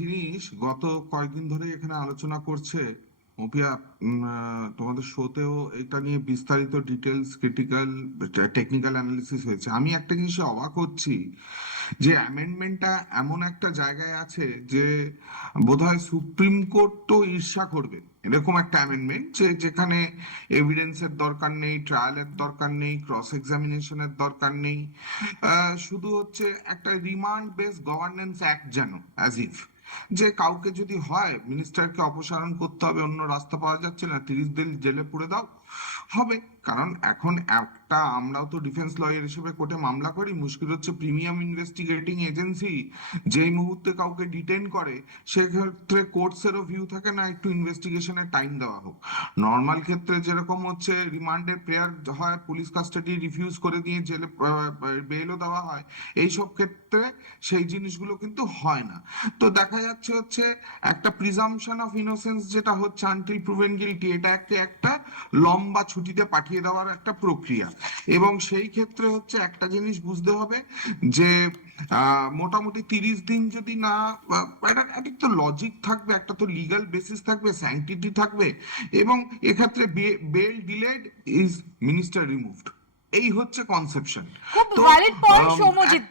জিনিস গত কয়েকদিন ধরে এখানে আলোচনা করছে মফিয়া, তোমাদের শোতেও এটা নিয়ে বিস্তারিত ডিটেলস ক্রিটিক্যাল টেকনিক্যাল অ্যানালিসিস হয়েছে। আমি একটা জিনিসে অবাক হচ্ছি যে অ্যামেন্ডমেন্টটা এমন একটা জায়গায় আছে যে বোধহয় সুপ্রিম কোর্ট তো ঈর্ষা করবে এরকম একটা অ্যামেন্ডমেন্ট, যে যেখানে এভিডেন্সের দরকার নেই, ট্রায়ালের দরকার নেই, ক্রস এক্সামিনেশনের দরকার নেই, শুধু হচ্ছে একটা রিমান্ড বেস গভর্নেন্স অ্যাক্ট, যেন অ্যাজ ইফ যে কাউকে যদি হয় মিনিস্টারকে অপসারণ করতে হবে, অন্য রাস্তা পাওয়া যাচ্ছে না, 30 দিন জেলে পুরে দাও, হবে। কারণ এখন একটা, আমরাও তো ডিফেন্স লয়ার হিসেবে কোর্টে মামলা করি, মুশকিল হচ্ছে প্রিমিয়াম ইনভেস্টিগেটিং এজেন্সি যেই মুহূর্তে কাউকে ডিটেন করে সেক্ষেত্রে কোর্টসেরও ভিউ থাকে না একটু ইনভেস্টিগেশনের টাইম দেওয়া হোক। নর্মাল ক্ষেত্রে যেরকম হচ্ছে রিমান্ডের প্রেয়ার হয়, পুলিশ কাস্টাডি রিফিউজ করে দিয়ে জেলে বেলও দেওয়া হয়, এইসব ক্ষেত্রে সেই জিনিসগুলো কিন্তু হয় না। তো দেখা যাচ্ছে হচ্ছে একটা প্রিজাম্পশন অফ ইনোসেন্স যেটা হচ্ছে আনটিল প্রুভেন গিল্টি, এটাকে একটা লম্বা ছুটিতে পাঠিয়ে দেওয়ার একটা প্রক্রিয়া। এবং সেই ক্ষেত্রে হচ্ছে একটা জিনিস বুঝতে হবে যে মোটামুটি 30 দিন যদি না, একটা তো লজিক থাকবে, একটা তো লিগ্যাল বেসিস থাকবে, স্যাংটিটি থাকবে, এবং এক্ষেত্রে bail delayed is minister removed, এই হচ্ছে কনসেপশন। খুব তো ভ্যালিড পয়েন্ট আম, সৌম্যজিৎ।